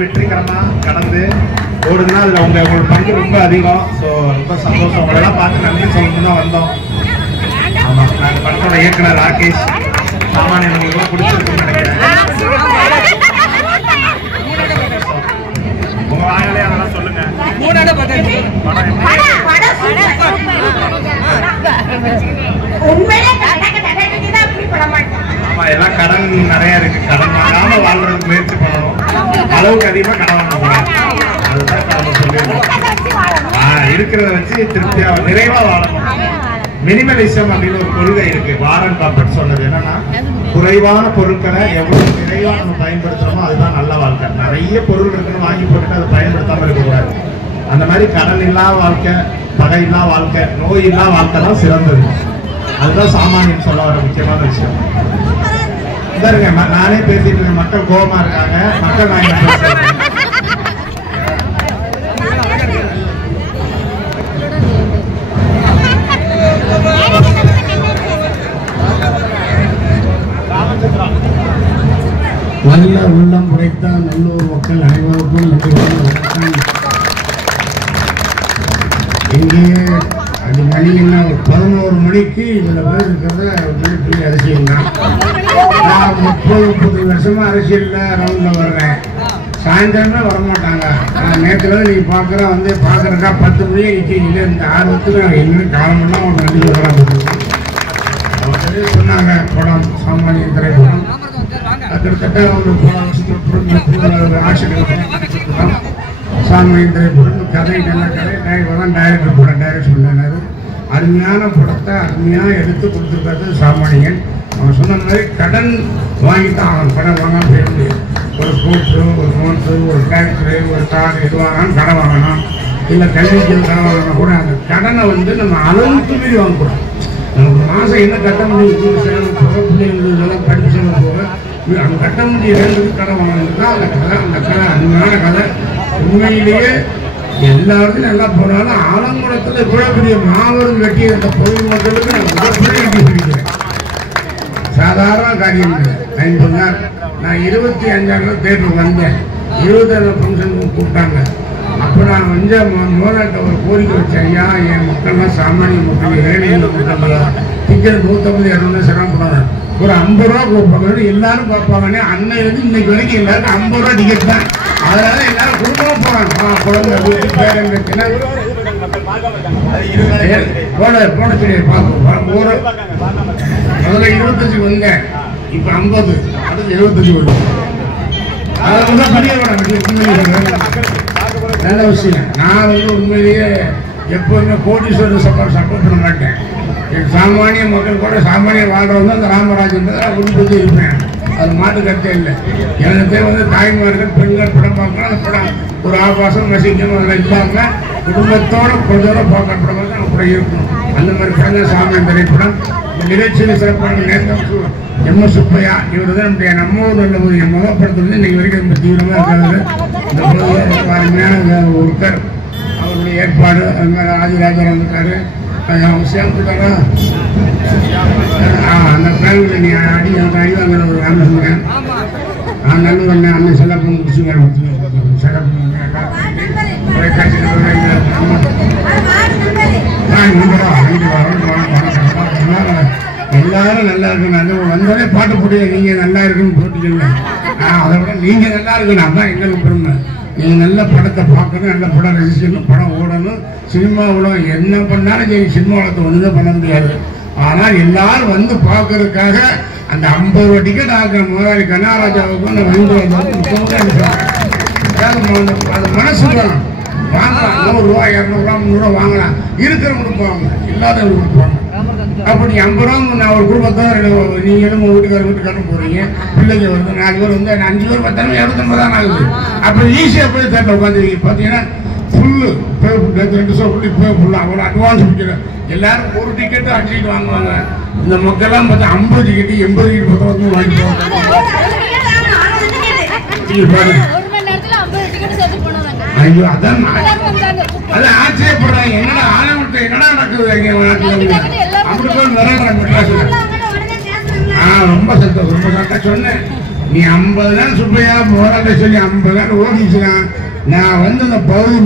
வெற்றிகரமா கடந்து ஓடுனா அதுல உங்களோட பங்கு ரொம்ப அதிகம். ஸோ ரொம்ப சந்தோஷம். உங்களெல்லாம் பார்த்து நன்றி சொல்லணும்னு தான் வந்தோம். ஆமா, நாங்கள் படத்தோட இயக்குனர் ராகேஷ். சாமானியன் உங்களுக்கு பிடிச்சிருக்குன்னு நினைக்கிறேன். உங்க வாயிலே அதெல்லாம் சொல்லுங்க. ஆமா, எல்லாம் கடன் நிறைய இருக்கு. கடன் வாங்காம வாழ்றதுக்கு முயற்சி பண்ணணும். அளவுக்கு அதிகமா கடன் வாங்கக்கூடாது. அதுதான் நம்ம சொல்லிடுறோம். இருக்கிறத வச்சு திருப்தியா நிறைவா வாழணும். மினிமலிசம் அப்படின்னு ஒரு கொள்கை இருக்கு. வாரன் பஃபெட் சொன்னது என்னன்னா, குறைவான பொருட்களை எவ்வளவு நிறைவா நம்ம பயன்படுத்துறோமோ அதுதான் நல்ல வாழ்க்கை. நிறைய பொருள் இருக்குன்னு வாங்கி போட்டுட்டு அதை பயன்படுத்தாம இருக்கக்கூடாது. அந்த மாதிரி கடன் இல்லா வாழ்க்கை, பகை இல்லா வாழ்க்கை, நோய் இல்லா வாழ்க்கை தான் சிறந்தது. அதுதான் சாமானியன் சொல்ல வர முக்கியமான விஷயம். இதாருங்க, நானே பேசிட்டு இருக்கேன். மக்கள் கோபமா இருக்காங்க. மக்கள் நான் என்ன பேசுறேன். நல்ல உள்ளம் உடைத்த நல்லூர் மக்கள் அனைவருக்கும் நன்றி. இங்கே அது மணி என்ன 11 மணிக்கு இதில் பேர் இருக்கிறத மிகப்பெரிய அரசியல் தான். நான் 30 வருஷமா அரசியலில் ரவுண்டில் வர்றேன். சாயந்தரமே வரமாட்டாங்க. நேற்றுல நீங்கள் பார்க்குற வந்து பார்க்குறக்கா 10 மணியே நிற்கிறீங்க. இந்த ஆர்வத்தில் இன்னும் காலமெல்லாம் ஒரு நன்றி வராங்க சொன்னாங்க. படம் சாமானிய திரைப்படம் கிட்டத்தட்ட ஒரு ஆசிரியர் சாமானிய திரைப்படம் கதை நல்ல கதை. டைரக்டர் படம் டைரக்ட் பண்ணாரு. அருமையான படத்தை அருமையாக எடுத்து கொடுத்துருக்காரு சாமானியன். அவன் சொன்ன மாதிரி கடன் வாங்கித்தான் அவன் படம் வாங்காமல் போயிட முடியும். ஒரு ஸ்போர்ட்ஸு, ஒரு ஃபோன்ஸு, ஒரு டிராக்டரு, ஒரு கார் எது வாங்கினாலும் கடன் வாங்கணும். இல்லை கல்விக்கு கடன் வாங்கினா கூட அந்த கடனை வந்து நம்ம அளவுக்கு மீறி வாங்கக்கூடாது. நமக்கு மாதம் என்ன கட்ட முடியும், சேலம் போக பிள்ளைங்களுக்கு படிப்பு செலவு போக அந்த கட்ட முடியலன்றது கடன் வாங்கினா அந்த கதை அருமையான கதை. உண்மையிலேயே எல்லாருக்கும் நல்லா போனாலும் ஆலங்குளத்தில் இவ்வளோ பெரிய மாபெரும் வெட்டி அந்த பொருள் மக்களுக்கு நான் மிகப்பெரிய வெட்டி பிடிக்கிறேன். சாதாரண காரியம் இல்லை. 50 நாள் நான் 25 தேட்டருக்கு வந்தேன். 26 ஃபங்க்ஷனுக்கு கூப்பிட்டாங்க. அப்போ நான் வந்து மோனாட்ட ஒரு கோரிக்கை வச்சேன். ஐயா, என் மக்கள்லாம் சாமானிய மக்கள், ஏழைகள் மக்கள் டிக்கெட் 150 200 சிரமப்படாது. ஒரு 50 ரூபா கொடுப்பாங்க. எல்லாரும் பார்ப்பாங்கன்னே அன்னையிலேருந்து இன்னைக்கு வரைக்கும் எல்லாருக்கும் 50 ரூபா டிக்கெட் தான். அதனால எல்லாரும் குடும்பமாக போகிறாங்க. குழந்தை வீட்டு பேரங்க போன சரி பார்ப்போம். ஒரு முதல்ல 25 வந்தேன். இப்போ 50, அடுத்து 75 வரும். அதை வந்து பெரிய நல்ல விஷயம். நான் வந்து உண்மையிலேயே எப்போதுமே கோடீஸ்வரர் சப்போர்ட் பண்ண மாட்டேன். என் சாமானிய மக்கள் கூட சாமானிய வாழ்றவங்க அந்த ராமராஜன் உண்மையிலே இருப்பேன். அது மாட்டு கருத்தே இல்லை. எனக்கு வந்து தாய்மார்கள் பெண்கள் படம் பார்க்கணும். அந்த படம் ஒரு ஆபாசம் ரசிக்கணும் அதில் இல்லாமல் குடும்பத்தோட கொஞ்சம் பார்க்குற படம் தான் கூட இருக்கணும். அந்த மாதிரி படம் சாமானிய திரைப்படம். இந்த நிகழ்ச்சியில் சிறப்பான நேற்று எம்.எஸ். சுப்பையா இவர் தான் நம்முடைய நம்ம ஊர் நல்ல ஒரு என் முகப்படத்துலேருந்து இன்றைக்கு வரைக்கும் ரொம்ப தீவிரமாக இருக்காரு. இந்த பகுதியில் அருமையான ஒருத்தர். அவருடைய ஏற்பாடு ஆதிராஜா வந்துட்டாரு. அவங்க சேர்ந்துட்டாரா அந்த பேங்கில் நீ அடி வாங்குற ஒரு ராமசுந்தரன் நல்ல அண்ணன் சிறப்பு சிறப்பு எல்லாரும் நல்லா இருக்கணும். வந்தாலே பாட்டு போட்டு நீங்க நல்லா இருக்குன்னு போட்டுக்கல, அதை விட நீங்க நல்லா இருக்கணும். அதான் எங்களுக்கு பெருமை. நீங்க நல்ல படத்தை பார்க்கணும், நல்ல படம் ரசிக்கணும், படம் ஓடணும். சினிமா உலகம் என்ன பண்ணாலும் சரி, சினிமா உலகத்தை ஒன்றுதான் பண்ண முடியாது. ஆனால் எல்லாரும் வந்து பார்க்கறதுக்காக அந்த 50 ரூபா டிக்கெட் ஆகிற முதலாளி கனகராஜாவுக்கும் அந்த அது மனசு வேணும். வாங்கலாம், 100 ரூபா 200 ரூபா 300 ரூபா வாங்கலாம். இருக்கிறவங்க கொடுப்பாங்க, இல்லாதவங்க கொடுப்பாங்க. அப்படி 50 ரூபா நான் ஒரு குடும்பத்தோட நீங்களும் வீட்டுக்காரரும் போறீங்க, பிள்ளைங்க வருது, 4 பேர் வந்து 5 பேர் பார்த்தாலும் 250 தான் ஆகுது. அப்புறம் ஈஸியாக போய் தேட்டர் உட்காந்துருக்கீங்க. பார்த்தீங்கன்னா ஃபுல்லு பே 2 ஷோ ஃபுல்லாக அவ்வளோ அட்வான்ஸ் பிடிக்கிறேன். எல்லாரும் ஒரு டிக்கெட்டு 5 டிக்கெட் வாங்குவாங்க. இந்த மக்கள்லாம் பார்த்தா 50 டிக்கெட்டு 80 டிக்கெட் பக்கம் வாங்கிடுவாங்க. ஐயோ அதான் அதான் ஆச்சரியப்படுறாங்க. என்னடா ஆனவர்கிட்ட என்னடா நடக்குது அப்படி போய் விளையாடுறாங்க. ரொம்ப சந்தோஷம், ரொம்ப கரெக்டாக சொன்னேன். நீ 50 நாள் சுப்பையா போராட்ட சொல்லி 50 நாள் ஓடிச்சுனா நான் வந்து அந்த பகுதி